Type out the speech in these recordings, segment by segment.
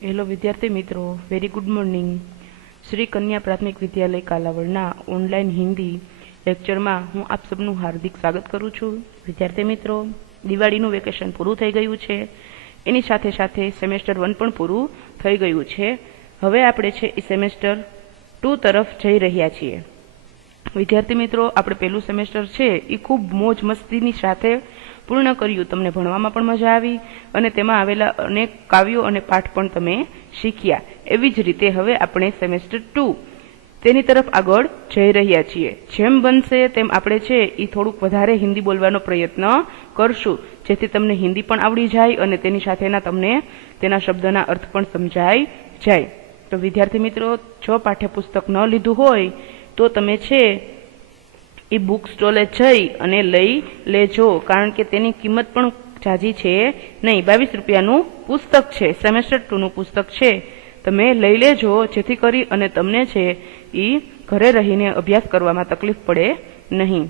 Hello વિદ્યાર્થી મિત્રો, very good morning. Shri કન્યા પ્રાથમિક વિદ્યાલય કાલાવડના ઓનલાઈન હિન્દી લેક્ચરમાં હું આપ સબનું હાર્દિક સ્વાગત કરું છું। વિદ્યાર્થી મિત્રો, દિવાળીનું વેકેશન પૂરું થઈ ગયું છે, એની સાથે સાથે સેમેસ્ટર 1 પણ પૂરું થઈ ગયું છે। હવે આપણે છે એ સેમેસ્ટર 2 તરફ જઈ રહ્યા છીએ। વિદ્યાર્થી મિત્રો, આપણે પહેલું સેમેસ્ટર છે એ ખૂબ મોજ મસ્તીની સાથે પૂર્ણ કર્યું। તમને ભણવામાં પણ મજા આવી અને તેમાં આવેલા અનેક કાવ્યો અને પાઠ પણ તમે શીખ્યા। એવી જ રીતે હવે આપણે સેમેસ્ટર 2 તેની તરફ આગળ જઈ રહ્યા છીએ। જેમ બનશે તેમ આપણે છે એ થોડુંક વધારે હિન્દી બોલવાનો પ્રયત્ન કરશું, જેથી તમને હિન્દી પણ આવડી જાય અને તેની સાથેના તમને તેના શબ્દોના અર્થ પણ સમજાઈ જાય। તો વિદ્યાર્થી મિત્રો, જો પાઠ્યપુસ્તક ન લીધું હોય તો તમે છે એ બુક સ્ટોલે જઈ અને લઈ લેજો, કારણ કે તેની કિંમત પણ ઝાઝી છે નહીં। 22 રૂપિયાનું પુસ્તક છે, સેમેસ્ટર 2 નું પુસ્તક છે, તમે લઈ લેજો, જેથી કરી અને તમને છે એ ઘરે રહીને અભ્યાસ કરવામાં તકલીફ પડે નહીં।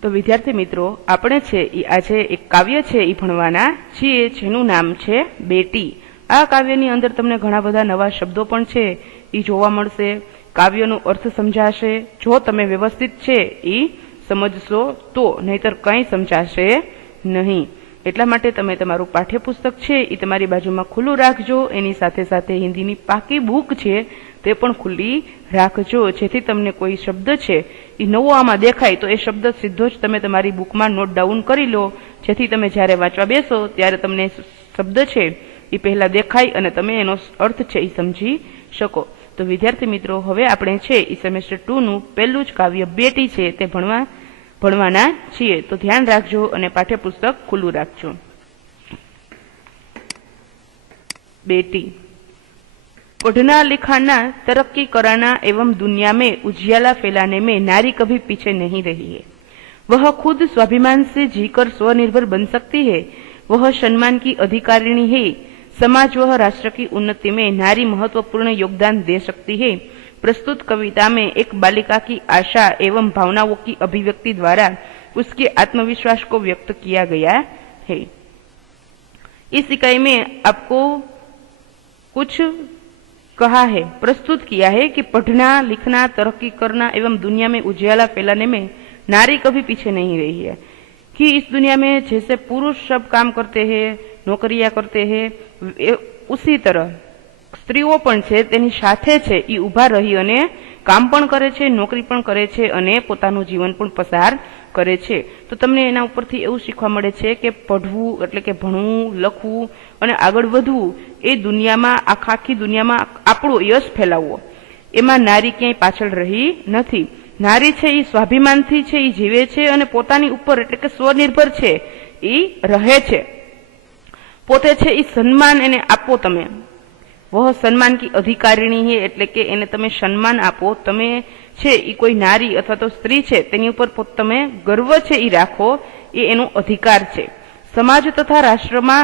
તો વિદ્યાર્થી મિત્રો, આપણે છે એ આજે એક કાવ્ય છે એ ભણવાના છીએ, જેનું નામ છે બેટી। આ કાવ્યની અંદર તમને ઘણા બધા નવા શબ્દો પણ છે એ જોવા મળશે, કાવ્યનો અર્થ સમજાશે। જો તમે વ્યવસ્થિત છે એ સમજશો તો, નહીતર કંઈ સમજાશે નહીં। એટલા માટે તમે તમારું પાઠ્યપુસ્તક છે એ તમારી બાજુમાં ખુલ્લું રાખજો, એની સાથે સાથે હિન્દીની પાકી બુક છે તે પણ ખુલ્લી રાખજો, જેથી તમને કોઈ શબ્દ છે એ નવો આમાં દેખાય તો એ શબ્દ સીધો જ તમે તમારી બુકમાં નોટ ડાઉન કરી લો, જેથી તમે જ્યારે વાંચવા બેસો ત્યારે તમને શબ્દ છે એ પહેલા દેખાય અને તમે એનો અર્થ છે એ સમજી શકો। તો વિદ્યાર્થી મિત્રો, હવે આપણે છે એ સેમેસ્ટર 2 નું પહેલું જ કાવ્ય બેટી છે તે ભણવાના છીએ। તો ધ્યાન રાખજો અને પાઠ્યપુસ્તક ખુલ્લું રાખજો। बेटी। पढ़ना लिखाना तरक्की कराना एवं दुनिया में उजियाला फैलाने में नारी कभी पीछे नहीं रही है। वह खुद स्वाभिमान से जीकर स्वनिर्भर बन सकती है, वह सम्मान की अधिकारिणी है। समाज व राष्ट्र की उन्नति में नारी महत्वपूर्ण योगदान दे सकती है। प्रस्तुत कविता में एक बालिका की आशा एवं भावनाओं की अभिव्यक्ति द्वारा उसके आत्मविश्वास को व्यक्त किया गया है। इस इकाई में आपको कुछ कहा है, प्रस्तुत किया है कि पढ़ना लिखना तरक्की करना एवं दुनिया में उजियाला फैलाने में नारी कभी पीछे नहीं रही है। कि इस दुनिया में जैसे पुरुष सब काम करते हैं, नौकरियां करते हैं, उसी तरह स्त्रीओ पण छे तेनी साथे छे ई उभा रही अने काम पण करे छे, नौकरी पण करे छे अने पोतानुं जीवन पण पसार करे छे। तो तमने एना उपरथी एवुं शीखवा मळे छे के पढ़वुं एटले के भणवुं, लखवुं अने आगळ वधवुं ए दुनियामां आखी दुनियामां आपणो यश फैलावવો, एमां नारी क्यांय पाछळ रही नथी। नारी छे ई स्वाभिमानथी छे ई जीवे छे अने पोतानी उपर एटले के स्वनिर्भर छे ई रहे छे। पोते छे ई सन्मान एने आपो तमे, वह सम्मान की अधिकारिणी है एटले के एने तमे सम्मान आपो। तमे छे ई कोई नारी अथवा तो स्त्री छे तेनी उपर तमे गर्व छे ई राखो, ए एनो अधिकार छे। समाज तथा राष्ट्रमा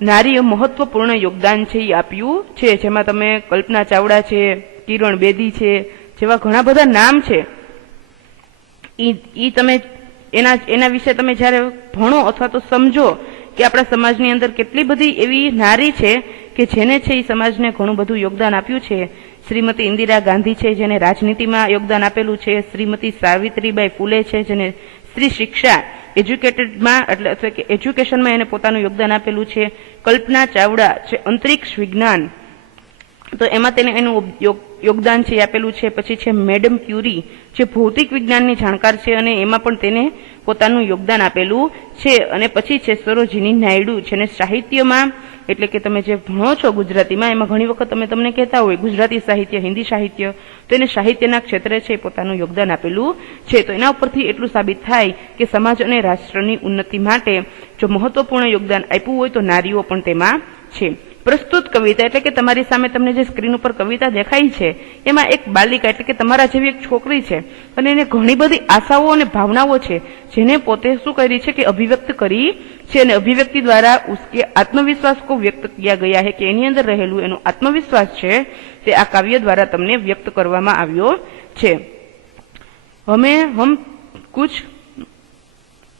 नारीए महत्वपूर्ण योगदान छे ई आप्युं छे, जेमां तमे कल्पना चावड़ा छे, किरण बेदी छे, जेवा घणा बधा नाम छे। ई तमे एना विषे तमे ज्यारे भणो अथवा तो समजो कि आपणा समाजनी अंदर केटली बधी एवी नारी छे के जेने छे ई समाजने घणुं बधुं योगदान आप्युं छे। श्रीमती इंदिरा गांधी छे जेने राजनीतिमां योगदान आपेलुं छे, श्रीमती सावित्रीबाई फूले छे जेने स्त्री शिक्षा एज्युकेटेडमां એટલે કે એજ્યુકેશનમાં એને પોતાનું યોગદાન આપેલું છે। કલ્પના ચાવડા છે અંતરિક્ષ વિજ્ઞાન, તો એમાં તેને એનું યોગદાન છે આપેલું છે। પછી છે મેડમ ક્યુરી જે ભૌતિક વિજ્ઞાનની જાણકાર છે અને એમાં પણ તેને પોતાનું યોગદાન આપેલું છે। અને પછી છે સરોજિની નાયડુ જેને સાહિત્યમાં એટલે કે તમે જે ભણો છો ગુજરાતીમાં એમાં ઘણી વખત તમને કહેતા હોય ગુજરાતી સાહિત્ય, હિન્દી સાહિત્ય, તો એને સાહિત્યના ક્ષેત્રે છે પોતાનું યોગદાન આપેલું છે। તો એના ઉપરથી એટલું સાબિત થાય કે સમાજ અને રાષ્ટ્રની ઉન્નતિ માટે જો મહત્વપૂર્ણ યોગદાન આપ્યું હોય તો નારીઓ પણ તેમાં છે। प्रस्तुत कविता એટલે કે તમારી સામે તમને જે સ્ક્રીન ઉપર કવિતા દેખાય છે એમાં એક બાલિકા એટલે કે તમારા જેવી એક છોકરી છે અને એને ઘણી બધી આશાઓ અને ભાવનાઓ છે જેને પોતે શું કરી છે કે અભિવ્યક્ત કરી છે અને અભિવ્યક્તિ દ્વારા उसके आत्मविश्वास को व्यक्त किया गया है કે એની અંદર રહેલું એનો આત્મવિશ્વાસ છે તે આ કાવ્ય દ્વારા તમને વ્યક્ત કરવામાં આવ્યો છે। हम कुछ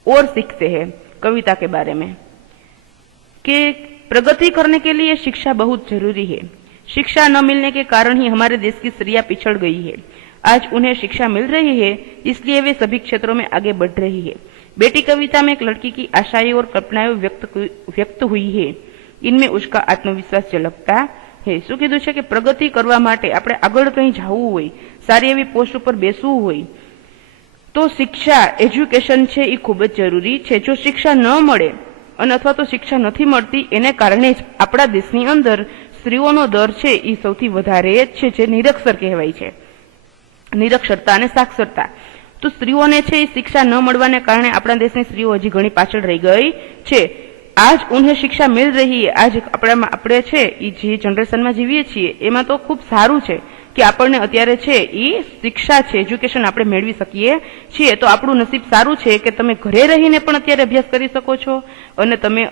और सीखते हैं कविता के बारे में कि प्रगति करने के लिए शिक्षा बहुत जरूरी है। शिक्षा न मिलने के कारण ही हमारे देश की स्त्रियां पिछड़ गई है। आज उन्हें शिक्षा मिल रही है, इसलिए वे सभी क्षेत्रों में आगे बढ़ रही है। बेटी कविता में एक लड़की की आशाएं और कल्पनाएं व्यक्त हुई है। इनमें उसका आत्मविश्वास झलकता है। શું કીધું છે કે પ્રગતિ કરવા માટે આપણે આગળ કંઈ જવું હોય, સારી એવી પોસ્ટ ઉપર બેસવું હોય તો શિક્ષા એજ્યુકેશન છે એ ખૂબ જ જરૂરી છે। જો શિક્ષા ન મળે અને અથવા તો શિક્ષા નથી મળતી એને કારણે જ આપણા દેશની અંદર સ્ત્રીઓનો દર છે એ સૌથી વધારે છે, જે નિરક્ષર કહેવાય છે, નિરક્ષરતા અને સાક્ષરતા। તો સ્ત્રીઓને છે એ શિક્ષા ન મળવાને કારણે આપણા દેશની સ્ત્રીઓ હજી ઘણી પાછળ રહી ગઈ છે। आज उन्हें शिक्षा मिल रही है। आज આપણે છે એ જે જનરેશનમાં જીવીએ છીએ એમાં તો ખૂબ સારું છે કે આપણને અત્યારે છે એ શિક્ષા છે, એજ્યુકેશન આપણે મેળવી શકીએ છીએ। તો આપણું નસીબ સારું છે કે તમે ઘરે રહીને પણ અત્યારે અભ્યાસ કરી શકો છો અને તમે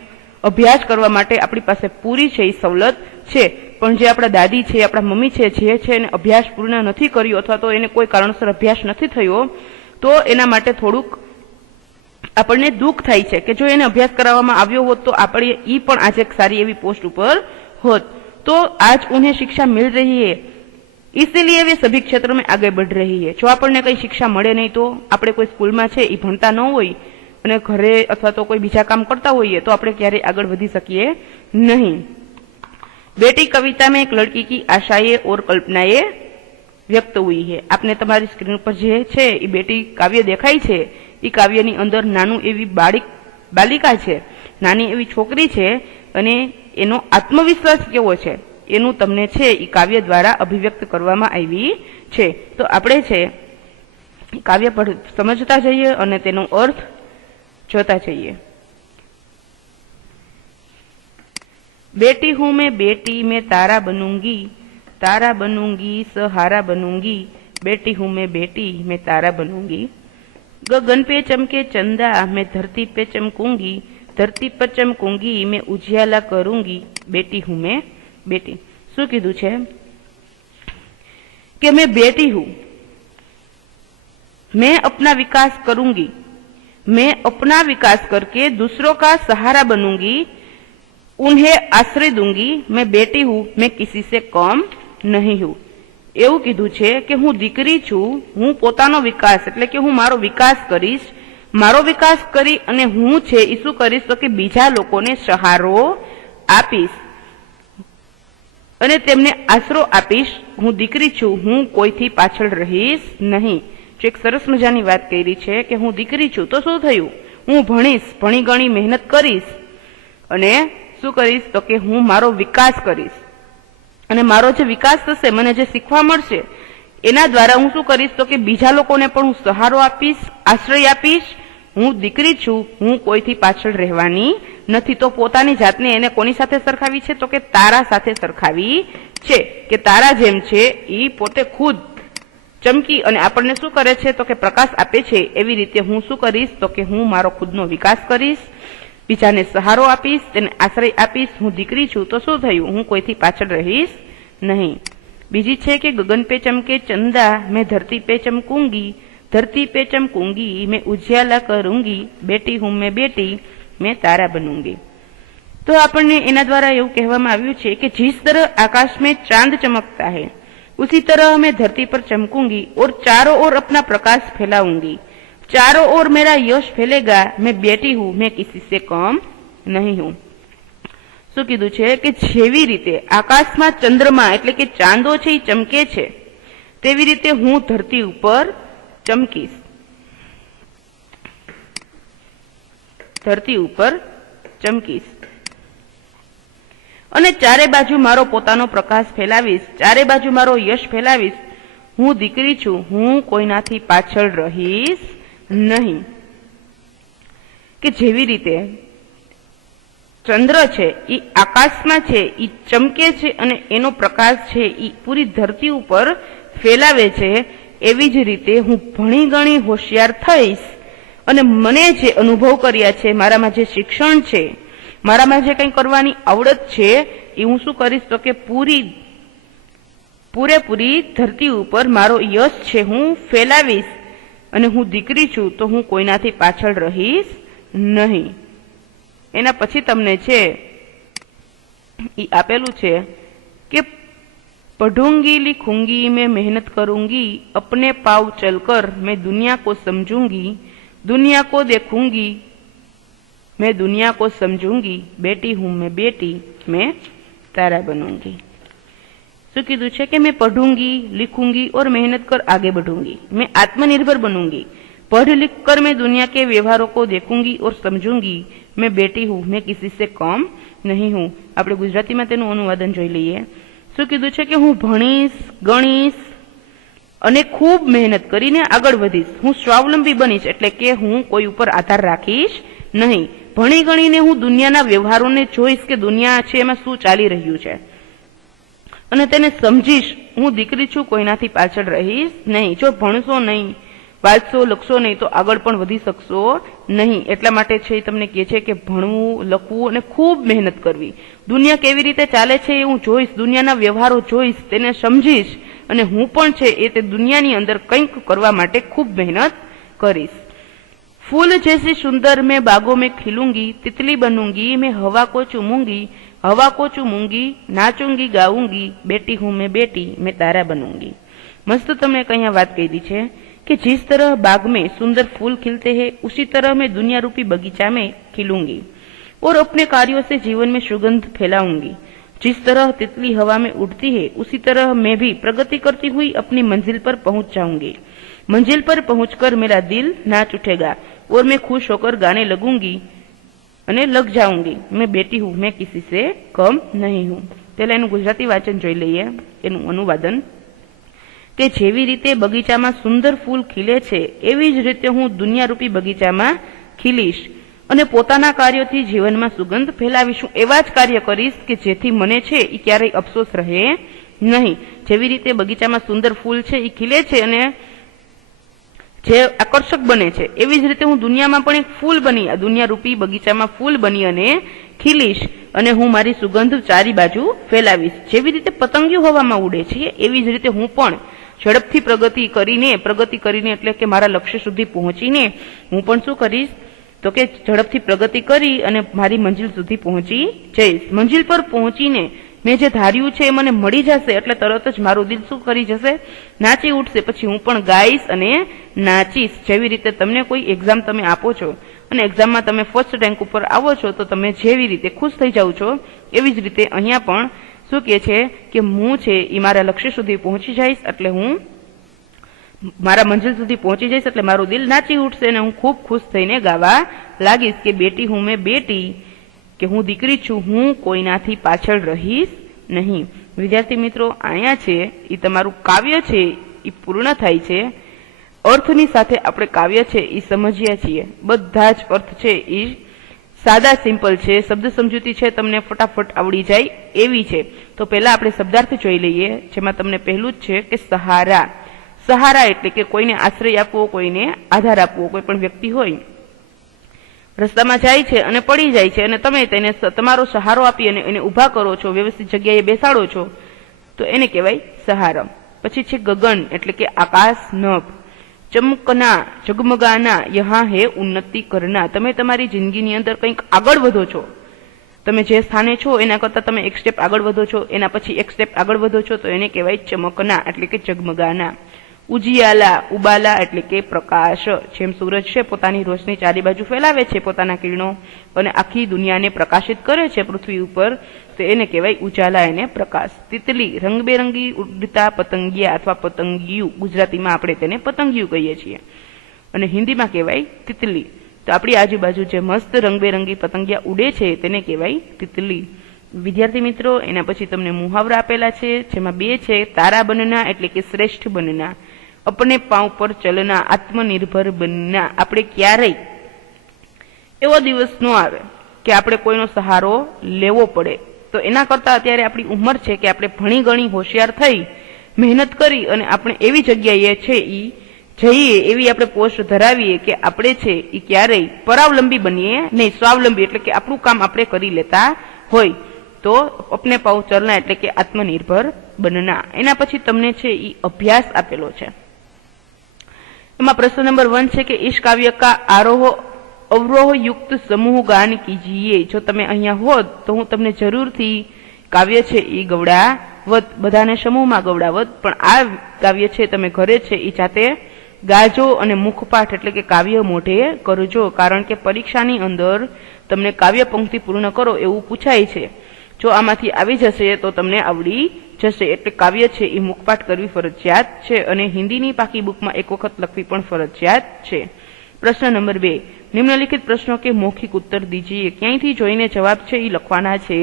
અભ્યાસ કરવા માટે આપણી પાસે પૂરી છે એ સવલત છે। પણ જે આપણા દાદી છે, આપણા મમ્મી છે, જે છે એને અભ્યાસ પૂર્ણ નથી કર્યો અથવા તો એને કોઈ કારણસર અભ્યાસ નથી થયો તો એના માટે થોડુંક આપણને દુઃખ થાય છે કે જો એને અભ્યાસ કરાવવામાં આવ્યો હોત તો આપણે ઈ પણ આજે એક સારી એવી પોસ્ટ ઉપર હોત। तो आज उन्हें शिक्षा मिल रही है, इसीलिए वे सभी क्षेत्रों में आगे बढ़ रही है। जो આપણને કઈ શિક્ષા મળે નહીં તો આપણે કોઈ સ્કૂલમાં છે એ ભણતા ન હોય અને ઘરે અથવા તો કોઈ બીજા કામ કરતા હોઈએ તો આપણે ક્યારેય આગળ વધી શકીએ નહીં। बेटी कविता में एक लड़की की आशाएं और कल्पनाएं व्यक्त हुई है। आपने તમારી સ્ક્રીન પર જે છે એ બેટી કાવ્ય દેખાય છે એ કાવ્યની અંદર નાનું એવી બાલિકા છે, નાની એવી છોકરી છે અને એનો આત્મવિશ્વાસ કેવો છે એનું તમને છે એ કાવ્ય દ્વારા અભિવ્યક્ત કરવામાં આવી છે। તો આપણે છે કાવ્ય પર સમજતા જઈએ અને તેનો અર્થ જોતા જઈએ। बेटी हूँ मैं बेटी, मैं तारा बनूंगी सहारा बनूंगी। बेटी हूँ मैं बेटी, मैं तारा बनूंगी। गगन पे चमके चंदा, मैं धरती पे चमकूंगी, धरती पर चमकूंगी, मैं उजियाला करूंगी। बेटी हूँ मैं बेटी। શું કીધું છે કે मैं बेटी हूँ, मैं अपना विकास करूंगी, मैं अपना विकास करके दूसरों का सहारा बनूंगी, उन्हें आश्रय दूंगी। मैं बेटी हूँ, मैं किसी से कम नहीं हूँ। એવું કીધું છે કે હું દીકરી છું, હું પોતાનો વિકાસ એટલે કે હું મારો વિકાસ કરીશ, મારો વિકાસ કરી અને હું છે એ શું કરીશ તો કે બીજા લોકોને સહારો આપીશ અને તેમને આશરો આપીશ। હું દીકરી છું, હું કોઈથી પાછળ રહીશ નહીં। જો એક સરસ મજાની વાત કરી છે કે હું દીકરી છું તો શું થયું, હું ભણીશ, ભણી ગણી મહેનત કરીશ અને શું કરીશ તો કે હું મારો વિકાસ કરીશ અને મારો જે વિકાસ થશે, મને જે શીખવા મળશે એના દ્વારા હું શું કરીશ તો કે બીજા લોકોને પણ હું સહારો આપીશ, આશ્રય આપીશ। હું દીકરી છું, હું કોઈથી પાછળ રહેવાની નથી। તો પોતાની જાતને એને કોની સાથે સરખાવી છે તો કે તારા સાથે સરખાવી છે કે તારા જેમ છે એ પોતે ખુદ ચમકી અને આપણને શું કરે છે તો કે પ્રકાશ આપે છે, એવી રીતે હું શું કરીશ તો કે હું મારો ખુદનો વિકાસ કરીશ, બીજાને સહારો આપીશ, તેને આશ્રય આપીશ। હું દીકરી છું તો શું થયું, હું કોઈથી પાછળ રહીશ નહીં। બીજી છે કે ગગન पे चमके चंदा, मैं धरती पे चमकूंगी, धरती पे चमकूंगी, मैं उजियाला करूंगी। बेटी हूँ मैं बेटी, मैं तारा बनूंगी। तो આપણને એના દ્વારા એવું કહેવામાં આવ્યું છે કે जिस तरह आकाश में चांद चमकता है उसी तरह मैं धरती पर चमकूंगी और चारों ओर अपना प्रकाश फैलाऊंगी। चारों ओर मेरा यश फैलेगा। मैं बेटी हूँ, मैं किसी से कम नहीं हूँ। શું કીધું છે કે જેવી રીતે આકાશમાં ચંદ્રમા એટલે કે ચાંદો છે એ ચમકે છે તેવી રીતે હું ધરતી ઉપર ચમકીશ, ધરતી ઉપર ચમકીશ અને ચારે બાજુ મારો પોતાનો પ્રકાશ ફેલાવીશ, ચારે બાજુ મારો યશ ફેલાવીશ। હું દીકરી છું, હું કોઈનાથી પાછળ રહીશ નહીં। કે જેવી રીતે ચંદ્ર છે એ આકાશમાં છે એ ચમકે છે અને એનો પ્રકાશ છે એ પૂરી ધરતી ઉપર ફેલાવે છે, એવી જ રીતે હું ભણી ગણી હોશિયાર થઈશ અને મને જે અનુભવ કર્યા છે, મારામાં જે શિક્ષણ છે, મારામાં જે કંઈ કરવાની આવડત છે એ હું શું કરીશ તો કે પૂરેપૂરી ધરતી ઉપર મારો યશ છે હું ફેલાવીશ અને હું દીકરી છું તો હું કોઈનાથી પાછળ રહીશ નહીં। એના પછી તમને છે એ આપેલું છે કે पढ़ूंगी लिखूंगी मैं मेहनत करूंगी अपने पाँव चलकर मैं दुनिया को समझूंगी दुनिया को देखूंगी मैं दुनिया को समझूंगी बेटी हूं मैं बेटी मैं तारा बनूंगी। શું કીધું છે કે मैं पढ़ूंगी लिखूंगी और मेहनत कर आगे बढ़ूंगी मैं आत्मनिर्भर बनूंगी पढ़ लिख कर मैं दुनिया के व्यवहारों को देखूंगी और समझूंगी मैं बेटी हूं मैं किसी से कम नहीं हूं। આપણે ગુજરાતીમાં તેનું અનુવાદન જોઈ લઈએ। શું કીધું છે કે હું ભણીશ ગણીશ અને ખૂબ મહેનત કરીને આગળ વધીશ હું સ્વાવલંબી બનીશ એટલે કે હું કોઈ ઉપર આધાર રાખીશ નહીં। ભણી ગણીને હું દુનિયાના વ્યવહારોને જોઈશ કે દુનિયા છે એમાં શું ચાલી રહ્યું છે અને તેને સમજીશ। હું દીકરી છું કોઈનાથી પાછળ રહીશ નહીં। જો ભણશો નહીં વાંચશો લખશો નહીં તો આગળ પણ વધી શકશો નહીં। એટલા માટે છે તમને કહે છે કે ભણવું લખવું અને ખૂબ મહેનત કરવી દુનિયા કેવી રીતે ચાલે છે એ હું જોઈશ દુનિયાના વ્યવહારો જોઈશ તેને સમજીશ અને હું પણ છે એ તે દુનિયાની અંદર કંઈક કરવા માટે ખૂબ મહેનત કરીશ। फूल जैसी सुंदर मैं बागों में खिलूंगी तितली बनूंगी मैं हवा को चूमूंगी नाचूंगी गाऊंगी बेटी हूं मैं बेटी मैं तारा बनूंगी। मस्त તમને કઅહીંયા વાત કહી દી છે कि जिस तरह बाग में सुंदर फूल खिलते हैं उसी तरह मैं दुनिया रूपी बगीचा में खिलूंगी और अपने कार्यों से जीवन में सुगंध फैलाऊंगी। जिस तरह तितली हवा में उड़ती है उसी तरह मैं भी प्रगति करती हुई अपनी मंजिल पर पहुंच जाऊंगी। मंजिल पर पहुंचकर मेरा दिल नाच उठेगा और मैं खुश होकर गाने लगूंगी અને લગ જાઉંગી मैं बेटी हूं मैं किसी से कम नहीं हूं। પહેલા એનું ગુજરાતી વાંચન જોઈ લઈએ એનું અનુવાદન કે જેવી રીતે બગીચામાં સુંદર ફૂલ ખીલે છે એવી જ રીતે હું દુનિયારૂપી બગીચામાં ખીલીશ અને પોતાના કાર્યોથી જીવનમાં સુગંધ ફેલાવીશ। એવા જ કાર્ય કરીશ કે જેથી મને છે એ ક્યારેય અફસોસ રહે નહીં। જેવી રીતે બગીચામાં સુંદર ફૂલ છે એ ખીલે છે અને જે આકર્ષક બને છે એવી જ રીતે હું દુનિયામાં પણ એક ફૂલ બની આ દુનિયારૂપી બગીચામાં ફૂલ બની અને ખીલીશ અને હું મારી સુગંધ ચારી બાજુ ફેલાવીશ। જેવી રીતે પતંગિયું હવામાં ઉડે છે એવી જ રીતે હું પણ ઝડપથી પ્રગતિ કરીને એટલે કે મારા લક્ષ્ય સુધી પહોંચીને હું પણ શું કરીશ તો કે ઝડપથી પ્રગતિ કરી અને મારી મંજિલ સુધી પહોંચી જઈશ। મંજિલ પર પહોંચીને મેં જે ધાર્યું છે એ મને મળી જશે એટલે તરત જ મારું દિલ શું કરી જશે નાચી ઉઠશે। પછી હું પણ ગાઈશ અને નાચીશ। જેવી રીતે તમને કોઈ એક્ઝામ તમે આપો છો અને એક્ઝામમાં તમે ફર્સ્ટ રેન્ક ઉપર આવો છો તો તમે જેવી રીતે ખુશ થઈ જાવ છો એવી જ રીતે અહીંયા પણ શું કહે છે કે હું છે એ મારા લક્ષ્ય સુધી પહોંચી જઈશ એટલે હું મારા મંજિલ સુધી પહોંચી જઈશ એટલે મારું દિલ નાચી ઉઠશે અને હું ખૂબ ખુશ થઈને ગાવા લાગીશ કે બેટી હું મેં બેટી કે હું દીકરી છું હું કોઈનાથી પાછળ રહીશ નહીં। વિદ્યાર્થી મિત્રો અહીંયા છે એ તમારું કાવ્ય છે એ પૂર્ણ થાય છે। અર્થની સાથે આપણે કાવ્ય છે એ સમજીએ છીએ બધા જ અર્થ છે એ સાદા સિમ્પલ છે શબ્દ સમજૂતી છે તમને ફટાફટ આવડી જાય એવી છે। તો પહેલા આપણે શબ્દાર્થ જોઈ લઈએ જેમાં તમને પહેલું જ છે કે સહારા। સહારા એટલે કે કોઈને આશ્રય આપવો કોઈને આધાર આપવો। કોઈ પણ વ્યક્તિ હોય રસ્તામાં જાય છે અને પડી જાય છે અને તમે તેને તમારો સહારો આપી અને એને ઊભા કરો છો વ્યવસ્થિત જગ્યાએ બેસાડો છો તો એને કહેવાય સહારો। પછી છે ગગન એટલે કે આકાશ નભ। ચમકના જગમગાના યહાં હે ઉન્નતિ કરના તમે તમારી જિંદગીની અંદર કંઈક આગળ વધો છો તમે જે સ્થાને છો એના કરતાં તમે એક સ્ટેપ આગળ વધો છો એના પછી એક સ્ટેપ આગળ વધો છો તો એને કહેવાય ચમકના એટલે કે જગમગાના। ઉજિયાલા ઉબાલા એટલે કે પ્રકાશ। જેમ સૂરજ છે પોતાની રોશની ચારે બાજુ ફેલાવે છે પોતાના કિરણો અને આખી દુનિયાને પ્રકાશિત કરે છે પૃથ્વી ઉપર તો એને કહેવાય ઉજાલા એને પ્રકાશ। તિતલી રંગબેરંગી ઉડતા પતંગિયા અથવા પતંગિયું ગુજરાતીમાં આપણે તેને પતંગિયું કહીએ છીએ અને હિન્દીમાં કહેવાય તિતલી। તો આપણી આજુબાજુ જે મસ્ત રંગબેરંગી પતંગિયા ઉડે છે તેને કહેવાય તિતલી। વિદ્યાર્થી મિત્રો એના પછી તમને મુહાવરા આપેલા છે જેમાં બે છે તારા બનના એટલે કે શ્રેષ્ઠ બનના अपने पांव पर चलना आत्मनिर्भर बनना। આપણે ક્યારેય એવો દિવસ ન આવે કે આપણે કોઈનો સહારો લેવો પડે તો એના કરતા અત્યારે આપણી ઉંમર છે કે આપણે ભણી ગણી હોશિયાર થઈ મહેનત કરી અને આપણે એવી જગ્યાએ છે ઈ જઈએ એવી આપણે પોસ્ટ ધરાવીએ કે આપણે છે ઈ ક્યારેય પરાવલંબી બનીએ નહીં સ્વાવલંબી એટલે કે આપણું કામ આપણે કરી લેતા હોય તો अपने पांव चलना એટલે કે આત્મનિર્ભર બનના। એના પછી તમને છે ઈ અભ્યાસ આપેલો છે એમાં प्रश्न नंबर 1 છે કે इस काव्य का आरोह अवरोह युक्त समूह गान कीजिए। जो તમે અહીંયા હોત તો હું તમને જરૂરથી કાવ્ય છે એ ગવડાવત, બધાને સમૂહમાં ગવડાવત, પણ આ કાવ્ય છે તમે ઘરે છે એ જાતે ગાજો અને મુખપાઠ એટલે કે કાવ્ય મોઢે કરજો, કારણ કે પરીક્ષાની અંદર તમને કાવ્ય પંક્તિ પૂર્ણ કરો એવું પૂછાય છે. જો આમાંથી આવી જશે તો તમને આવડી જશે. એટલે કાવ્ય છે એ મુખપાઠ કરવી ફરજિયાત છે અને હિન્દીની પાકી બુકમાં એક વખત લખવી પણ ફરજિયાત છે. પ્રશ્ન નંબર 2, નિમ્નલિખિત પ્રશ્નો કે મૌખિક ઉત્તર દીજીએ. ક્યાંયથી જોઈને જવાબ છે એ લખવાના છે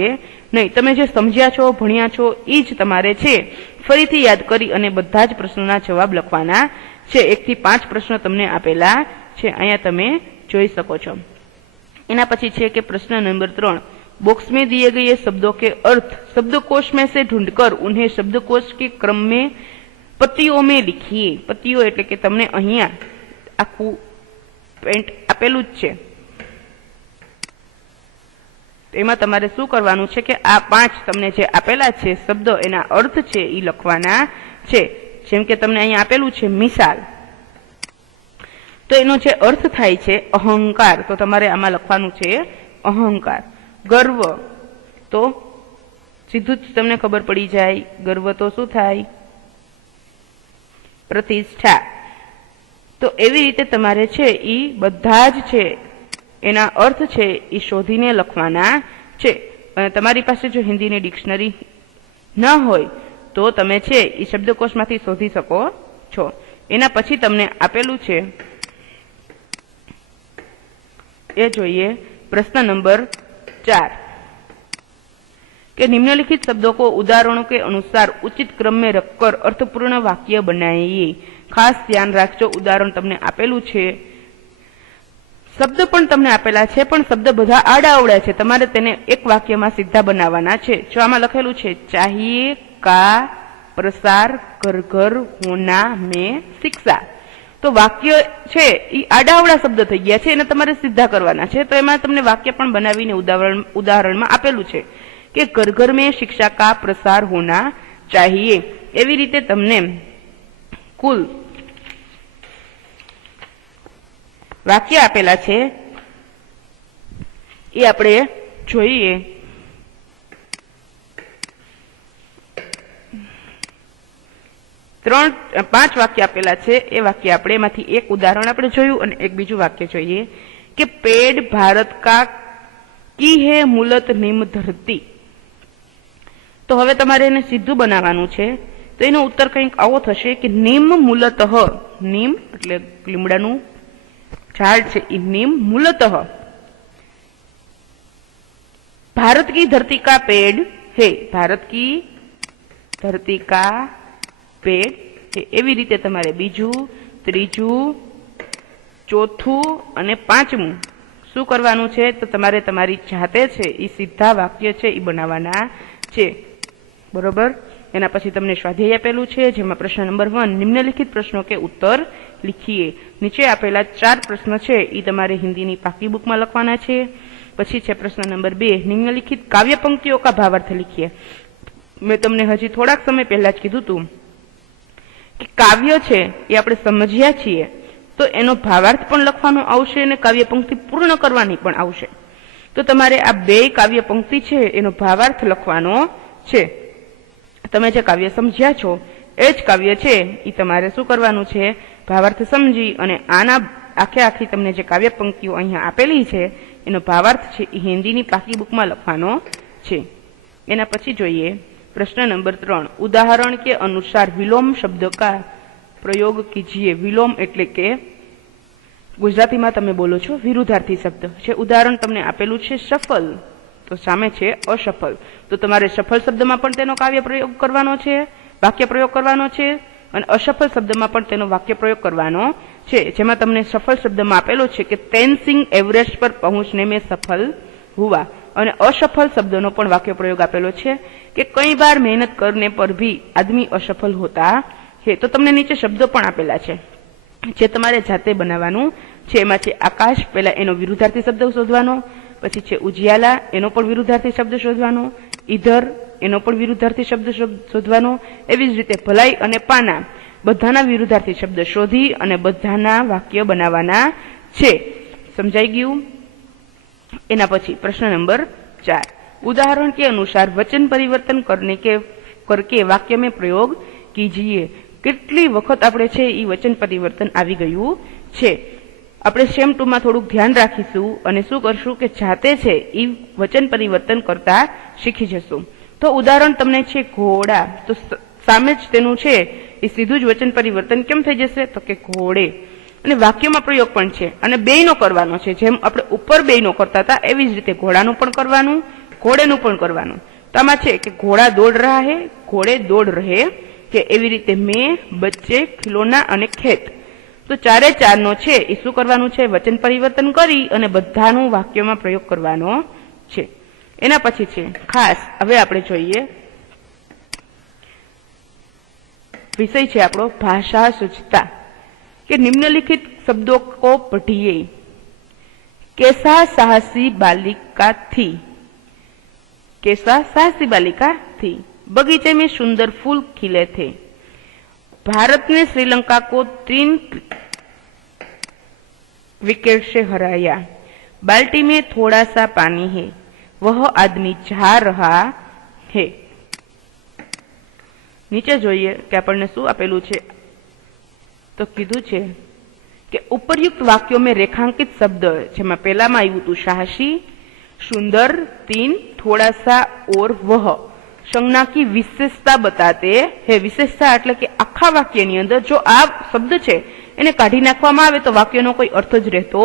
નહીં. તમે જે સમજ્યા છો, ભણ્યા છો એ જ તમારે છે ફરીથી યાદ કરી અને બધા જ પ્રશ્નોના જવાબ લખવાના છે. 1 થી 5 પ્રશ્નો તમને આપેલા છે, અહીંયા તમે જોઈ શકો છો. એના પછી છે કે પ્રશ્ન નંબર 3, बॉक्स में दिए गए शब्दों के अर्थ शब्दकोश में से ढूंढकर उन्हें शब्दकोश के क्रम में पत्तियों में लिखिए. पत्तियों એટલે કે તમને અહીંયા આખું પેન્ટ આપેલું જ છે, એમાં તમારે શું કરવાનું છે કે આ 5 તમને જે આપેલા છે શબ્દો એના અર્થ છે એ લખવાના છે. જેમ કે તમને અહીંયા આપેલું છે મિસાલ, તો એનો જે અર્થ થાય છે અહંકાર, તો તમારે આમાં લખવાનું છે અહંકાર. ગર્વ, તો સીધું જ તમને ખબર પડી જાય ગર્વ તો શું થાય, પ્રતિષ્ઠા. તો એવી રીતે તમારે છે એ બધા જ છે એના અર્થ છે એ શોધીને લખવાના છે. અને તમારી પાસે જો હિન્દીની ડિક્શનરી ન હોય તો તમે છે એ શબ્દકોશમાંથી શોધી શકો છો. એના પછી તમને આપેલું છે એ જોઈએ प्रश्न नंबर 4 कि निम्नलिखित शब्दों को उदाहरणों के अनुसार उचित क्रम में रखकर अर्थपूर्ण वाक्य बनाइए. खास ध्यान राखजो, उदाहरण तमने आपेलू छे, शब्द पण तमने आपेला छे, पण शब्द बधा आडाअवड़ा छे, तमारे तेने एक वाक्यमां सीधा बनावाना छे. जो आमां लखेलुं छे चाहिए का प्रसार घर घर होना में शिक्षा, तो वाक्य छे ई आडाअवड़ा शब्द थई गया छे, एने तमारे सीधा करवाना छे. तो एमां तमने वाक्य पण बनावीने उदाहरणमां आपेलुं छे कि घर घर में शिक्षा का प्रसार होना चाहिए. एवी रीते तमने कुल वाक्य आपेला छे ए आपणे जोईए. 5 वाक्य आपेला छे, ए वाक्य आपणे एमांथी एक उदाहरण आपणे जोयुं अने एक बीजुं वाक्य जोईए कि पेड़ भारत का की है मूलत निम धरती. तो हवे तमारे एने सीधुं बनाववानुं छे. तो एनो उत्तर कंईक आवो थशे कि निम मूलतः, निम एटले લીમડાનું झाड़ छे ई निम मूलतः भारत की धरती का पेड़ है, भारत की धरती का पेड़ है. एवी रीते तमारे बीजू, त्रीजू, चौथुं अने पांचमું શું કરવાનું છે તો તમારે તમારી જાતે છે એ સીધા વાક્ય છે એ બનાવવાના છે. બરોબર. એના પછી તમને સ્વાધ્યાય આપેલું છે જેમાં પ્રશ્ન નંબર 1 નિમ્નલિખિત પ્રશ્નો કે ઉત્તર लिखिए. નીચે આપેલા 4 પ્રશ્ન છે એ તમારે હિન્દીની પાકી બુકમાં લખવાના છે. પછી છે પ્રશ્ન નંબર 2 નિમ્નલિખિત કાવ્ય પંક્તિઓ का भावार्थ लिखिए. મેં તમને હજી થોડાક સમય પહેલા જ કીધું હતું કે કાવ્ય છે એ આપણે સમજ્યા છીએ તો એનો ભાવાર્થ પણ લખવાનો આવશે અને કાવ્ય પંક્તિ પૂર્ણ કરવાની પણ આવશે. તો તમારે આ બે કાવ્ય પંક્તિ છે એનો ભાવાર્થ લખવાનો છે. તમે જે કાવ્ય સમજ્યા છો એ જ કાવ્ય છે એ તમારે શું કરવાનું છે, ભાવાર્થ સમજી અને આના આખે આખી તમને જે કાવ્ય પંક્તિઓ અહીંયા આપેલી છે એનો ભાવાર્થ છે એ હિન્દીની પાકી બુકમાં લખવાનો છે. એના પછી જોઈએ प्रश्न नंबर 3 उदाहरण के अनुसार विलोम शब्द का प्रयोग कीजिए. विलोम एटले के गुजराती में तमे बोलो छो विरुद्धार्थी शब्द छे. उदाहरण तमने आपेलू छे सफल, तो सामे छे असफल. तो तमारे सफल शब्द में पण तेनो काव्य प्रयोग करवानो छे, वाक्य प्रयोग करवानो छे अने असफल शब्द में पण तेनो वाक्य प्रयोग करवानो छे. जेमां तमने सफल शब्द में आपेलो छे कि तेनसिंग एवरेस्ट पर पहुंचने में सफल हुआ અને असफल शब्दों पण वाक्य प्रयोग आपेलो छे कि कई बार मेहनत करने पर भी आदमी असफल होता है. तो तमने नीचे शब्दो पण आपेला छे जे तमारे जाते बनाववानुं छे. एमां छे आकाश, पहेला एनो विरुद्धार्थी शब्द शोधवानो, पछी छे उजियाला एनो पण विरुद्धार्थी शब्द शोधवानो, इधर एनो पण विरुद्धार्थी शब्द शोधवानो. एवी ज रीते भलाई अने पाना बधाना विरुद्धार्थी शब्द शोधी अने बधाना वाक्य बनाववाना छे. समजाई गयुं? एना पछी प्रश्न नंबर 4 उदाहरण के अनुसार वचन परिवर्तन करके वाक्य में प्रयोग कीजिए। કેટલી વખત આપણે છે એ વચન પરિવર્તન આવી ગયું છે। આપણે સેમ 2 માં થોડુંક ધ્યાન રાખીશું અને શું કરશું કે જાતે છે એ વચન પરિવર્તન કરતા શીખી જશું। તો ઉદાહરણ તમને છે ઘોડા, તો સામે જ તેનું છે એ સીધું જ વચન પરિવર્તન કેમ થઈ જશે તો કે ઘોડે। અને વાક્યમાં પ્રયોગ પણ છે અને બેયનો કરવાનો છે, જેમ આપણે ઉપર બેયનો કરતા હતા એવી જ રીતે ઘોડાનું પણ કરવાનું, ઘોડેનું પણ કરવાનું। તો આમાં છે કે ઘોડા દોડ રહા હે, ઘોડે દોડ રહે, કે એવી રીતે મેં, બચ્ચે, ખિલોના અને ખેત। તો ચારે ચારનો છે એ શું કરવાનું છે વચન પરિવર્તન કરી અને બધાનું વાક્યમાં પ્રયોગ કરવાનો છે। એના પછી છે ખાસ, હવે આપણે જોઈએ विषय है आपको भाषा सूचता के निम्नलिखित शब्दों को पढ़िए। कैसा साहसी बालिका थी, कैसा साहसी बालिका थी। बगीचे में सुंदर फूल खिले थे। भारत ने श्रीलंका को 3 विकेट से हराया। बाल्टी में थोड़ा सा पानी है, वह आदमी जा रहा है। नीचे જોઈએ કે આપણને શું આપેલું છે તો કીધું છે કે ઉપરયુક્ત વાક્યો में रेखांकित शब्द જેમાં પહેલામાં આવ્યું હતું સાહસી, सुंदर, 3, थोड़ा सा और वह संज्ञा की विशेषता बताते है। विशेषता એટલે કે આખા વાક્યની અંદર જો આ શબ્દ છે એને કાઢી નાખવામાં આવે તો વાક્યનો કોઈ અર્થ જ રહેતો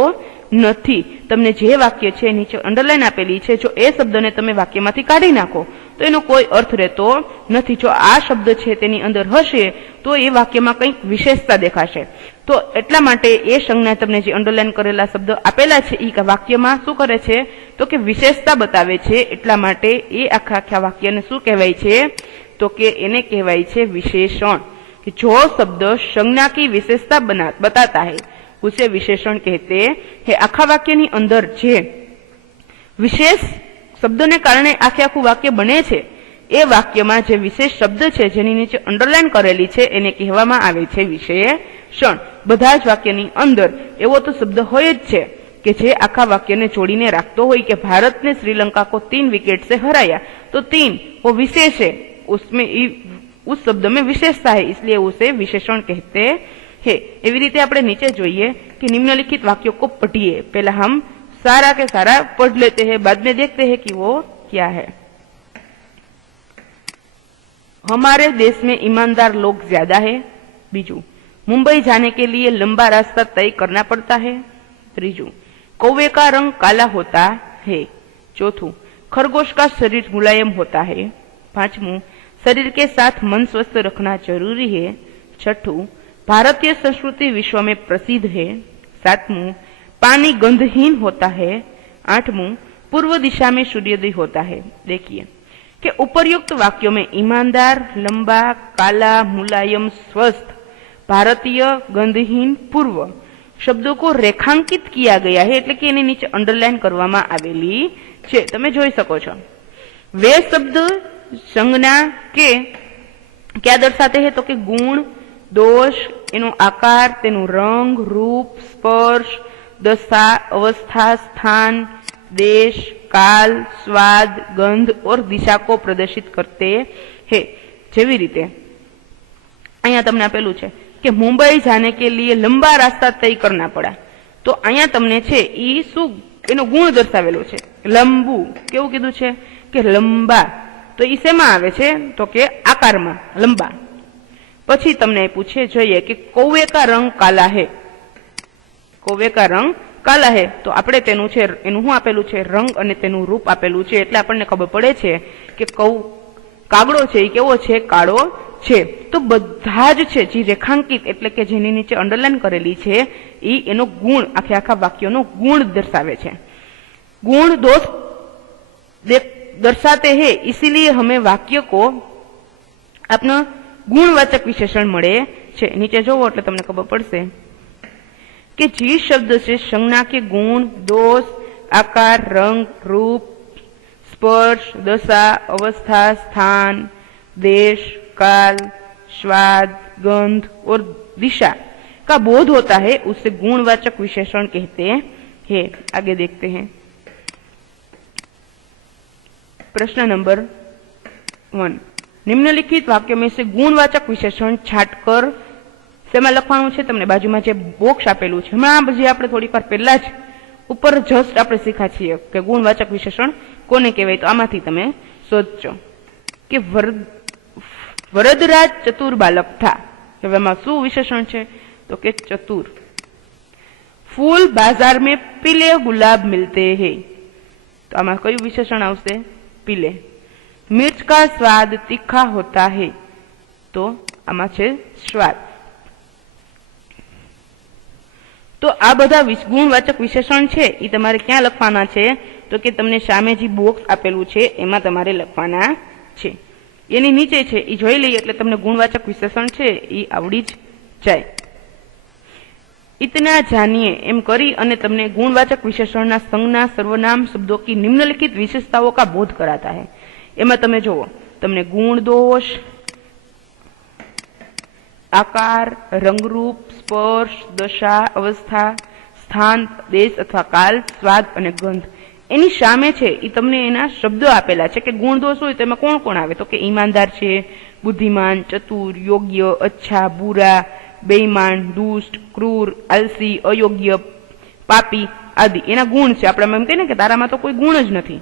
નથી। તમને જે વાક્ય છે નીચે અંડરલાઈન આપેલી છે, જો એ શબ્દને તમે વાક્યમાંથી કાઢી નાખો તો એનો કોઈ અર્થ રહેતો નથી। જો આ શબ્દ છે તેની અંદર હશે તો એ વાક્યમાં કંઈક વિશેષતા દેખાશે। તો એટલા માટે એ સંજ્ઞા તમને જે અંડરલાઈન કરેલા શબ્દ આપેલા છે એ વાક્યમાં શું કરે છે તો કે વિશેષતા બતાવે છે। એટલા માટે એ આખા વાક્યને શું કહેવાય છે તો કે એને કહેવાય છે વિશેષણ। कि जो शब्द संज्ञा की विशेषता बताता है उसे विशेषण कहते हैं। आखा वाक्य नी अंदर जे विशेष शब्दों ने कारणे आखे आखू वाक्य बने छे ए वाक्य में जे विशेष शब्द छे जेनी नीचे अंडरलाइन करेली छे एने कहेवामां आवे छे विशेषण। बधा ज वाक्यनी अंदर एवो तो शब्द होय ज छे कि जे आखा वाक्य ने जोड़ीने राखतो होय कि भारत ने श्रीलंका को 3 विकेट से हराया, तो 3 वो विशेष है, उसमें उस शब्द में विशेषता है, इसलिए उसे विशेषण कहते हैं। एवी रीते आपणे नीचे जोईए कि निम्नलिखित वाक्यों को पढ़िए। पहला हम सारा के सारा पढ़ लेते हैं, बाद में देखते हैं कि वो क्या है। हमारे देश में ईमानदार लोग ज्यादा है। बीजू, मुंबई जाने के लिए लंबा रास्ता तय करना पड़ता है। त्रीजू, कौवे का रंग काला होता है। चौथू, खरगोश का शरीर मुलायम होता है। पांचवू, शरीर के साथ मन स्वस्थ रखना जरूरी है। छठू, भारतीय संस्कृति विश्व में प्रसिद्ध है। सातवू, पानी गंधहीन होता है। आठवू, पूर्व दिशा में सूर्योदय होता है। देखिए कि उपर्युक्त वाक्यों में ईमानदार, लंबा, काला, मुलायम, स्वस्थ, भारतीय, गंधहीन, पूर्व शब्दों को रेखांकित किया गया है, એટલે કે એની નીચે અંડરલાઈન કરવામાં આવેલી છે। તમે જોઈ શકો છો वे शब्द संज्ञा के क्या दर्शाते हैं तो कि गुण, दोष, एनो आकार, तेनु रंग, रूप, स्पर्श, दशा, अवस्था, स्थान, देश, काल, स्वाद, गंध और दिशा को प्रदर्शित करते हैं। जेवी रीते अहींया तमने आपेलुं छे कि मुंबई जाने के लिए लंबा रास्ता तय करना पड़ा, तो अहींया तमने छे ई शुं एनो गुण दर्शावेलो छे। लंबू केवुं कीधुं छे कि लंबा, तो ई शेमां आवे छे तो के आकारमा लंबा। पछी तमने पूछे जोईए कि कौवे का रंग काला है। कौवे का रंग काला है तो आपणे तेनुं छे एनुं शुं आपेलुं छे रंग अने तेनुं रूप आपेलुं छे, એટલે આપણને ખબર પડે છે કે કાગડો છે એ કેવો છે કાળો છે। તો બધા જ છે જે રેખાંકિત એટલે કે જેની નીચે અંડરલાઈન કરેલી છે એ એનો ગુણ આખા વાક્યનો ગુણ દર્શાવે છે। गुण दोष दर्शाते हैं, इसीलिए हमें वाक्य को अपना गुणवाचक विशेषण મળે છે। नीचे જોવો એટલે તમને ખબર પડશે कि जिस शब्द से संज्ञा के गुण, दोष, आकार, रंग, रूप, स्पर्श, दशा, अवस्था, स्थान, देश, काल, स्वाद, गंध और दिशा का बोध होता है उसे गुणवाचक विशेषण कहते हैं। आगे देखते हैं। प्रश्न नंबर 1, निम्नलिखित वाक्य में से गुणवाचक विशेषण छांटकर શેમાં લખવાનું છે તમને બાજુમાં જે બોક્સ આપેલું છે હમણાં પછી આપણે થોડીક વાર પહેલા જ ઉપર જસ્ટ આપણે શીખા છીએ કે ગુણવાચક વિશેષણ કોને કહેવાય, તો આમાંથી તમે શોધજો કે વરદરાજ ચતુર બાલક થા, હવે એમાં શું વિશેષણ છે તો કે ચતુર। फूल बाजार में पीले गुलाब मिलते हैं, तो आमा कયું विशेषण आवशे पीले। मिर्च का स्वाद तीखा होता है, तो आमा छे स्वाद। तो आ बधा गुणवाचक विशेषण छे ई तमारे क्या लखवाना छे तो के तमने सामे जी बॉक्स आपेलू छे एमां तमारे लखवाना छे। एनी नीचे छे ई जोई लईए એટલે તમને गुणवाचक विशेषण छे ई आवडी ज जाय। इतना जानिए एम करी अने तमने गुणवाचक विशेषणना संज्ञा सर्वनाम शब्दों की निम्नलिखित विशेषताओं का बोध कराता है। एमां तमे जोवो तमने गुण दोष, आकार, रंगरूप, स्पर्श, दशा, अवस्था, स्थान, देश अथवा काल, स्वाद अने गंध एनी सामे छे ई तमने एना शब्दो आपेला छे के गुण दोष होय तेमां कोण कोण आवे तो के ईमानदार छे, बुद्धिमान, चतुर, योग्य, अच्छा, बुरा, बेईमान, दुष्ट, क्रूर, आलसी, अयोग्य, पापी आदि एना गुण छे। आपणे एम कहीए ने के तारामां तो कोई गुण ज नथी,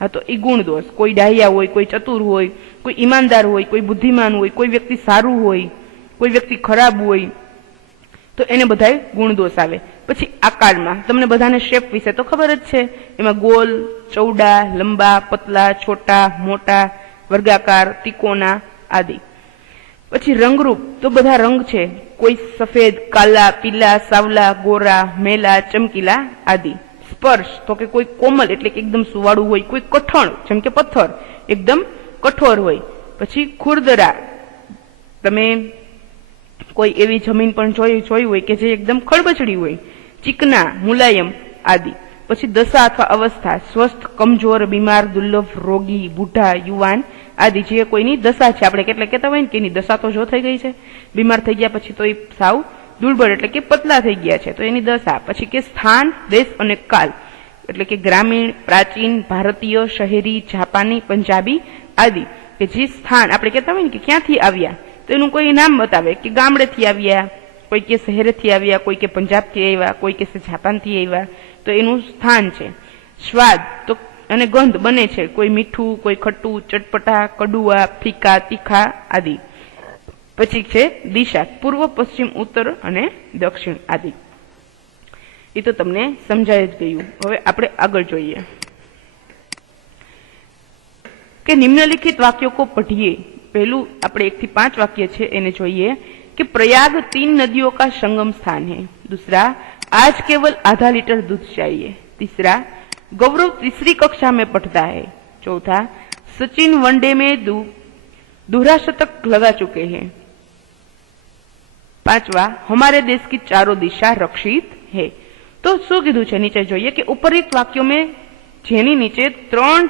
हाँ तो ई गुण दोष, कोई डाह्या होय, कोई चतुर होय, कोई ईमानदार होय, कोई बुद्धिमान होय, कोई व्यक्ति सारू होय, कोई व्यक्ति खराब होय, तो एने बधाय गुण दोष आवे। पछी आकारमा तमने बधाने शेप विશે तो खबर ज छे, एमां गोल, चौड़ा, लंबा, पतला, छोटा, मोटा, वर्गाकार, त्रिकोणा आदि। પછી રંગરૂપ તો બધા રંગ છે, કોઈ સફેદ, કાલા, પીલા, સાવલા, ગોરા, મેલા, ચમકીલા આદિ। સ્પર્શ તો કે કોઈ કોમલ એટલે કે એકદમ સુવાળું હોય, કોઈ કઠણ જેમ કે પથ્થર એકદમ કઠોર હોય। પછી ખુરદરા તમે કોઈ એવી જમીન પણ જોઈ હોય કે જે એકદમ ખડબચડી હોય। ચીકના, મુલાયમ આદि। પછી દશા અથવા અવસ્થા સ્વસ્થ, કમજોર, બીમાર, દુર્લભ, રોગી, બુઢા, યુવાન आदि जे कोईनी दशा छे आपणे કેટલે કહેતા હોય ને કે એની દશા તો જો થઈ ગઈ છે, બીમાર થઈ ગયા પછી તો એ સાવ દુર્બળ એટલે કે પતલા થઈ ગયા છે તો એની દશા। પછી કે સ્થાન, દેશ અને કાલ એટલે કે ગ્રામીણ, પ્રાચીન, ભારતીય, શહેરી, જાપાની, પંજાબી આદि કે જે સ્થાન આપણે કહેતા હોય ને કે ક્યાંથી આવ્યા તો એનું કોઈ નામ બતાવે કે ગામડેથી આવ્યા, કોઈ કે શહેરેથી આવ્યા, કોઈ કે પંજાબથી આવ્યા, કોઈ કે જાપાનથી આવ્યા, તો એનું સ્થાન છે। સ્વાદ તો અને ગંધ બને છે, કોઈ મીઠું, કોઈ ખટ્ટું, ચટપટા, કડુઆ, ફીકા, તીખા આદि। પછી છે દિશા, પૂર્વ, પશ્ચિમ, ઉત્તર અને દક્ષિણ આદि। એ તો તમને સમજાય જ ગયું। હવે આપણે આગળ જોઈએ કે નિમ્નલિખિત વાક્યો को पढ़िए। पहलू આપણે 1 થી 5 वाक्य છે એને જોઈએ कि प्रयाग 3 नदियों का संगम स्थान है। दूसरा, आज केवल आधा लीटर दूध चाहिए। तीसरा, गौरव तीसरी कक्षा में पढ़ता है। चौथा, सचिन वनडे में दोहरा शतक लगा चुके हैं। पांचवा, हमारे देश की चारों दिशा रक्षित है। तो શું કીધું છે નીચે જોઈએ કે ઉપરિત વાક્યો में જેની નીચે 3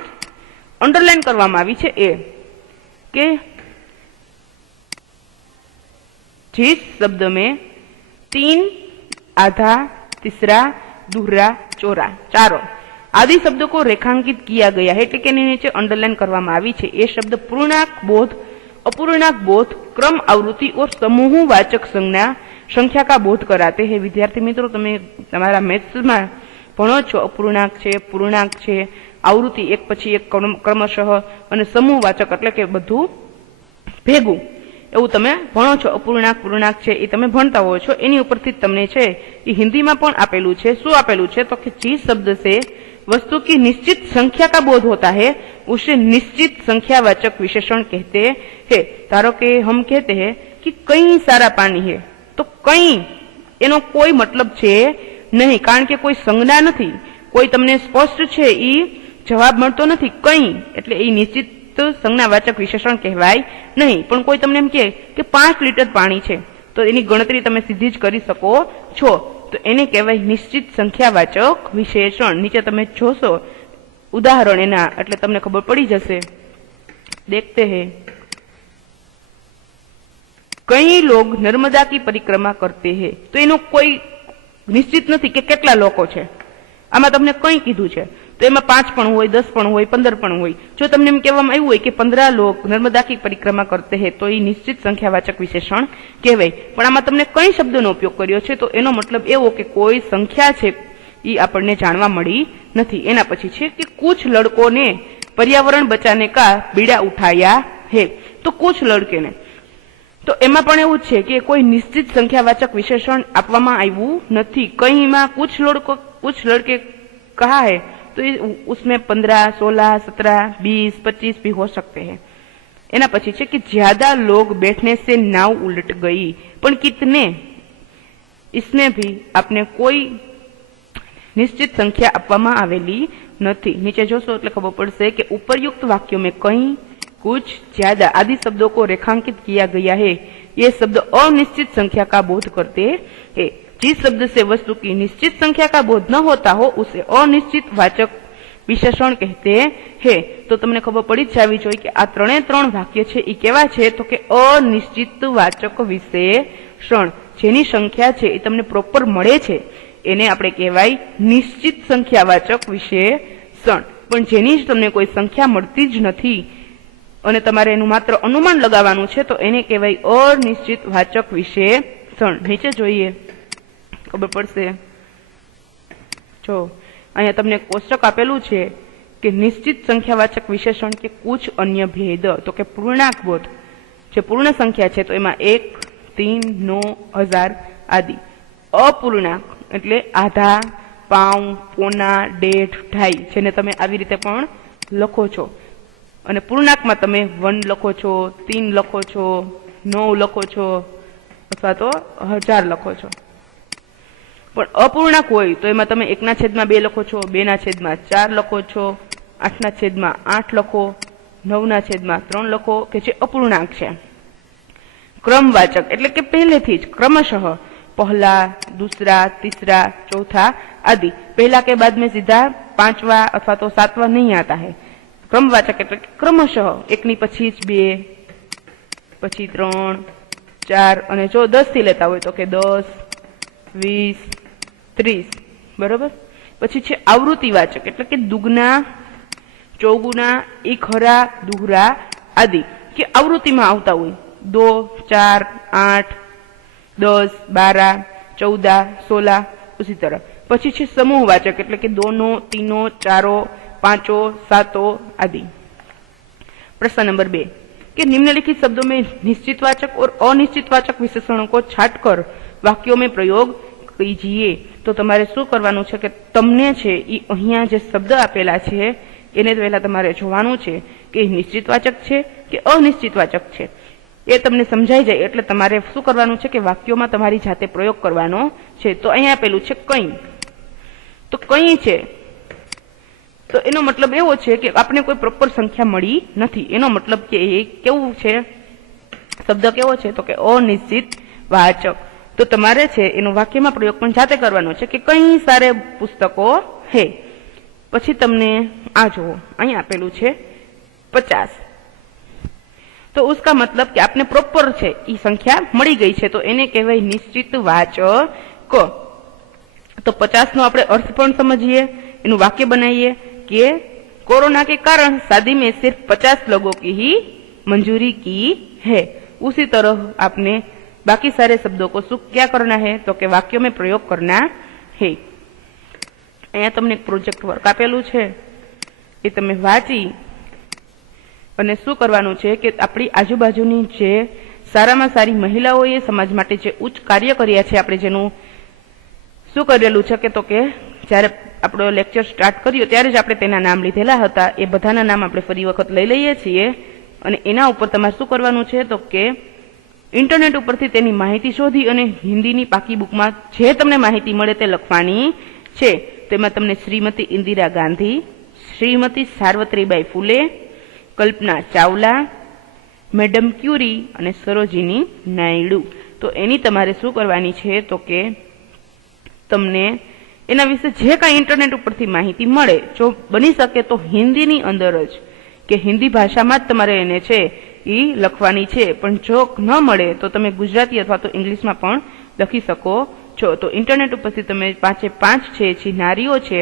અંડરલાઈન કરવામાં આવી છે એ કે जिस शब्द में 3, आधा, तीसरा, दोहरा, चौरा चारों आदि शब्दों को रेखांकित किया गया है એટલે કે નીચે અંડરલાઈન કરવામાં આવી છે એ શબ્દ પૂર્ણાંક बोध, अपूर्णांक बोध, क्रम आवृत्ति और समूहवाचक संख्या का बोध कराते हैं। विद्यार्थी मित्रों તમે તમારા મેથ્સમાં ભણો છો અપૂર્ણાંક છે, પૂર્ણાંક છે, આવૃત્તિ એક પછી એક ક્રમશઃ અને સમૂહવાચક એટલે કે બધું ભેગું એવું તમે ભણો છો। અપૂર્ણાંક પૂર્ણાંક છે એ તમે ભણતા હોવો છો, એની ઉપરથી તમને છે એ હિન્દીમાં પણ આપેલું છે। શું આપેલું છે તો કે जिस शब्द से वस्तु की निश्चित संख्या का बोध होता है उसे निश्चित संख्यावाचक विशेषण कहते हैं। धारो के हम कहते हैं कि कई सारा पानी है, तो कई एनो कोई मतलब छे नहीं, कारण के कोई संज्ञा नहीं, कोई तमने स्पष्ट छे ई जवाब मळतो नहीं। कई एटले ई निश्चित संज्ञावाचक विशेषण कहेवाय नहीं, पण कोई तमने एम कहे कि 5 लीटर पानी छे तो एनी गणतरी तमे सीधी ज करी सको छो, तो एने कहेवाय निश्चित संख्यावाचक विशेषण। नीचे तमे जोशो उदाहरण एना એટલે તમને ખબર પડી જશે। देखते हैं, कई लोग नर्मदा की परिक्रमा करते हैं, तो एनो कोई निश्चित नहीं कि કેટલા લોકો છે, આમાં તમને કઈ કીધું છે તો એમાં 5 પણ હોય, 10 પણ હોય, 15 પણ હોય. જો તમને એમ કહેવામાં આવ્યું હોય કે 15 લોग नर्मदा की परिक्रमा करते हैं तो ये निश्चित संख्यावाचक विशेषण કહેવાય. પણ આમાં તમને કઈ શબ્દનો ઉપયોગ કર્યો છે તો એનો મતલબ એવો કે કોઈ સંખ્યા છે એ આપણને જાણવા મળી નથી. એના પછી છે કે कुछ लड़कों ने पर्यावरण बचाने का बीड़ा उठाया है. तो कुछ लड़के ने તો એમાં પણ એવું છે કે કોઈ નિશ્ચિત સંખ્યાવાચક વિશેષણ આપવામાં આવ્યું નથી. કઈમાં कुछ लड़के कहा है तो उसमें 15, 16, 17, 20, 25 भी हो सकते हैं. એના પછી છે કે ज्यादा लोग बैठने से नाव उलट गई. પણ कितने इसने भी आपने કોઈ નિશ્ચિત સંખ્યા આપવામાં આવેલી નથી. નીચે જોશો એટલે ખબર પડશે કે उपरयुक्त वाक्यों में कहीं, कुछ, ज्यादा आदि शब्दों को रेखांकित किया गया है. ये शब्द अनिश्चित संख्या का बोध करते हैं. जिस शब्द से वस्तु की निश्चित संख्या का बोध न होता हो उसे अनिश्चित वाचक विशेषण कहते हैं. तो તમને ખબર પડી જ જાવી જોઈએ કે આ ત્રણ વાક્ય છે એ કેવા છે તો કે અનિશ્ચિત વાચક વિશેષણ. જેની સંખ્યા છે એ તમને પ્રોપર મળે છે એને આપણે કહેવાય નિશ્ચિત સંખ્યાવાચક વિશેષણ. પણ જેની તમને કોઈ સંખ્યા મળતી જ નથી અને તમારે એનું માત્ર અનુમાન લગાવવાનું છે તો એને કહેવાય અનિશ્ચિત વાચક વિશેષણ. નીચે જોઈએ ખબર પડશે. જો અહીંયા તમને કોષ્ટક આપેલું છે કે નિશ્ચિત સંખ્યાવાચક વિશેષણ કે કુછ અન્ય ભેદ. તો કે પૂર્ણાંક બોધ જે પૂર્ણ સંખ્યા છે તો એમાં 1, 3, 9, 1000 આદિ. અપૂર્ણાંક એટલે આધા, પાઉં, પોના, 1.5, 2.5 જેને તમે આવી રીતે પણ લખો છો. અને પૂર્ણાંકમાં તમે 1 લખો છો, 3 લખો છો, 9 લખો છો અથવા તો 1000 લખો છો. પણ અપૂર્ણાંક હોય તો એમાં તમે 1/2 લખો છો, 2/4 લખો છો, 8/8 લખો, 9/3 લખો કે જે અપૂર્ણાંક છે. ક્રમવાચક એટલે કે પહેલેથી જ ક્રમશઃ पहला, दूसरा, तीसरा, चौथा आदि. पहला के बाद में सीधा 5वां अथवा तो 7वां नहीं आता है. क्रमवाचक એટલે ક્રમશઃ એકની પછી જ 2, પછી 3, 4 અને જો 10 થી લેતા હોય તો કે 10, 20, 30 બરોબર. પછી છે આવૃત્તિવાચક એટલે કે દુગના, ચૌગુના, ઇખરા, દુહરા આદિ કે આવૃત્તિમાં આવતા હોય 2, 4, 8, 10, 12, 14, 16 उसी तरह. પછી છે સમૂહવાચક એટલે કે दोनों, तीनों, चारों, पांचों, सातों आदि. प्रश्न नंबर 2 कि निम्नलिखित शब्दों में निश्चितवाचक और अनिश्चितवाचक विशेषणों को छांटकर वाक्यों में प्रयोग कीजिए. तो તમારે શું કરવાનું છે કે તમને છે ઈ અહીંયા જે શબ્દ આપેલા છે એને પહેલા તમારે જોવાનું છે કે નિશ્ચિતવાચક છે કે અનિશ્ચિતવાચક છે. એ તમને સમજાઈ જાય એટલે તમારે શું કરવાનું છે કે વાક્યોમાં તમારી જાતે પ્રયોગ કરવાનો છે. તો અહીંયા આપેલું છે કઈ. તો કઈ છે તો એનો મતલબ એવો છે કે આપણે કોઈ પ્રોપર સંખ્યા મળી નથી. એનો મતલબ કે એ કેવું છે શબ્દ કેવો છે તો કે અનિશ્ચિત વાચક. તો તમારે છે એનો વાક્યમાં પ્રયોગ પણ જાતે કરવાનો છે કે કઈ સારે પુસ્તકો હે. પછી તમને આ જુઓ અહીંયા આપેલું છે 50. तो उसका मतलब कि आपने प्रॉपर છે ઈ સંખ્યા મળી ગઈ છે તો એને કહેવાય નિશ્ચિત વાચક. तो 50 નો આપણે અર્થ પણ સમજીએ, એનું વાક્ય બનાવીએ કે कोरोना के कारण शादी में सिर्फ 50 लोगों की ही मंजूरी की है. उसी तरह आपने बाकी सारे शब्दों को क्या करना है तो कि वाक्यों में प्रयोग करना है. અહીંયા તમને એક પ્રોજેક્ટ વર્ક આપેલું છે એ તમે વાંચી અને શું કરવાનું છે કે આપણી આજુબાજુની જે સારામાં સારી મહિલાઓએ સમાજ માટે જે ઉચ્ચ કાર્ય કર્યા છે આપણે જેનું શું કરેલું છે કે તો કે જ્યારે આપણો લેક્ચર સ્ટાર્ટ કર્યો ત્યારે જ આપણે તેના નામ લીધેલા હતા. એ બધાના નામ આપણે ફરી વખત લઈ લઈએ છીએ અને એના ઉપર તમારે શું કરવાનું છે તો કે ઇન્ટરનેટ ઉપરથી તેની માહિતી શોધી અને હિન્દીની પાકી બુકમાં જે તમને માહિતી મળે તે લખવાની છે. તેમાં તમને શ્રીમતી ઇન્દિરા ગાંધી, શ્રીમતી સાર્વત્રીબાઈ ફૂલે, कल्पना चावला, मैडम क्यूरी અને સરોજિની નાયડુ. તો એની તમારે શું કરવાની છે તો કે તમને એના વિશે જે કાંઈ ઇન્ટરનેટ ઉપરથી માહિતી મળે જો બની શકે તો હિન્દીની અંદર જ કે હિન્દી ભાષામાં જ તમારે એને છે એ લખવાની છે. પણ જો ન મળે તો તમે ગુજરાતી અથવા તો ઇંગ્લિશમાં પણ લખી શકો છો. તો ઇન્ટરનેટ ઉપરથી તમે 5 છે જે નારીઓ છે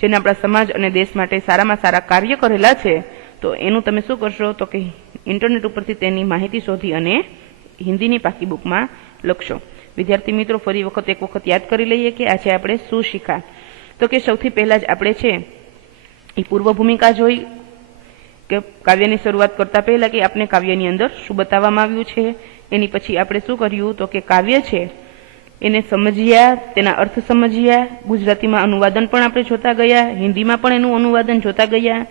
જેને આપણા સમાજ અને દેશ માટે સારામાં સારા કાર્ય કરેલા છે, તો એનું તમે શું કરશો તો કે ઇન્ટરનેટ ઉપરથી તેની માહિતી શોધી અને હિન્દીની પાકી બુકમાં લખશો. વિદ્યાર્થી મિત્રો, ફરી એક વખત યાદ કરી લઈએ કે આજે આપણે શું શીખ્યા. તો કે સૌથી પહેલા જ આપણે છે એ પૂર્વ ભૂમિકા જોઈ કે કાવ્યની શરૂઆત કરતા પહેલા કે આપણે કાવ્યની અંદર શું બતાવવામાં આવ્યું છે. એની પછી આપણે શું કર્યું તો કે કાવ્ય છે એને સમજ્યા, તેના અર્થ સમજ્યા, ગુજરાતીમાં અનુવાદન પણ આપણે જોતા ગયા, હિન્દીમાં પણ એનું અનુવાદન જોતા ગયા,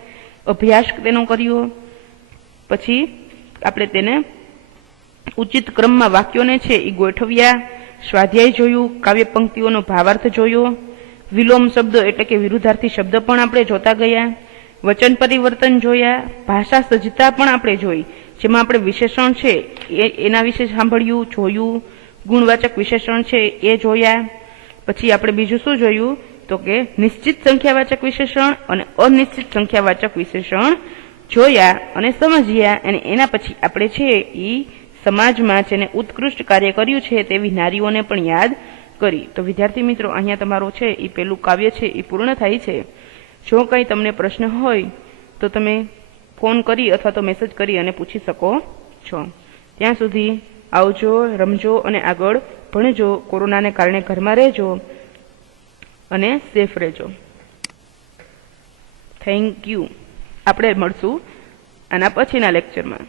અભ્યાસ તેનો કર્યો. પછી આપણે તેને ઉચિત ક્રમમાં વાક્યોને છે એ ગોઠવ્યા, સ્વાધ્યાય જોયું, કાવ્ય પંક્તિઓનો ભાવાર્થ જોયો, વિલોમ શબ્દ એટલે કે વિરુદ્ધાર્થી શબ્દ પણ આપણે જોતા ગયા, વચન પરિવર્તન જોયા, ભાષા સજ્જતા પણ આપણે જોઈ, જેમાં આપણે વિશેષણ છે એના વિશે સાંભળ્યું, જોયું, ગુણવાચક વિશેષણ છે એ જોયા. પછી આપણે બીજું શું જોયું તો કે નિશ્ચિત સંખ્યાવાચક વિશેષણ અને અનિશ્ચિત સંખ્યાવાચક વિશેષણ જોયા અને સમજ્યા. અને એના પછી આપણે છે એ સમાજમાં જેને ઉત્કૃષ્ટ કાર્ય કર્યું છે તેવી નારીઓને પણ યાદ કરી. તો વિદ્યાર્થી મિત્રો, અહીંયા તમારો છે એ પેલું કાવ્ય છે એ પૂર્ણ થાય છે. જો કંઈ તમને પ્રશ્ન હોય તો તમે ફોન કરી અથવા તો મેસેજ કરી અને પૂછી શકો છો. ત્યાં સુધી આવજો, રમજો અને આગળ ભણજો. કોરોનાને કારણે ઘરમાં રહેજો અને સેફ રહેજો. Thank you. આપણે મળશું આના પછીના લેક્ચરમાં.